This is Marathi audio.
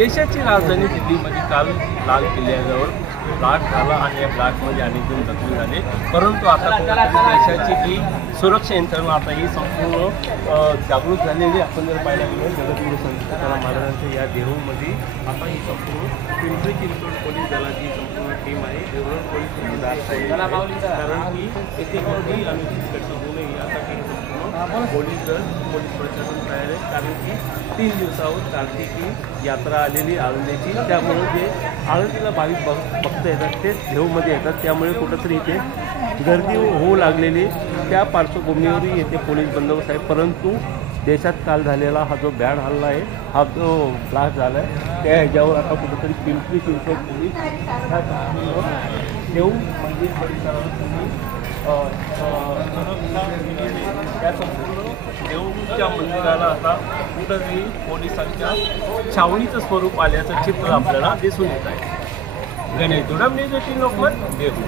देशाची राजधानी दिल्लीमध्ये काल लाल किल्ल्याजवळ ब्लास्ट झाला आणि या ब्लास्टमध्ये अनेक जण जखमी झाले. परंतु आता देशाची जी सुरक्षा यंत्रणा आता ही संपूर्ण जागृत झालेली. आपण जर पाहायला गेलो जगद्गुरू संत तुकाराम महाराजांच्या या देहूमध्ये आता ही संपूर्ण पिंपरी चिंचवड पोलीस दलाची संपूर्ण टीम आहे. देवळण पोलीस कारण की येथे कोणतीही अनुचित घटना होऊ नये यासाठी संपूर्ण पोलीस दल पोलीस प्रशासन तयार आहे. कारण की 3 दिवसावर कार्तिकी यात्रा आलेली आळंदीची, त्यामुळे जे आळंदीला भाविक भक्त येतात तेच देहूमध्ये येतात, त्यामुळे कुठंतरी इथे गर्दी होऊ लागलेली. त्या पार्श्वभूमीवरही येथे पोलीस बंदोबस्त आहे. परंतु देशात काल झालेला हा जो बॅड हल्ला आहे, हा जो ब्लास्ट झाला आहे, त्या ह्याच्यावर आता कुठंतरी पिंपरी चिंचवड पोलीस देहू मंदिर परिसरावर त्या संपूर्ण देऊळच्या मंदिराला आता कुठंतरी पोलिसांच्या छावणीचं स्वरूप आल्याचं चित्र आपल्याला दिसून येत आहे. गणेश दोडम न्यूज 18 लोकमत देहू.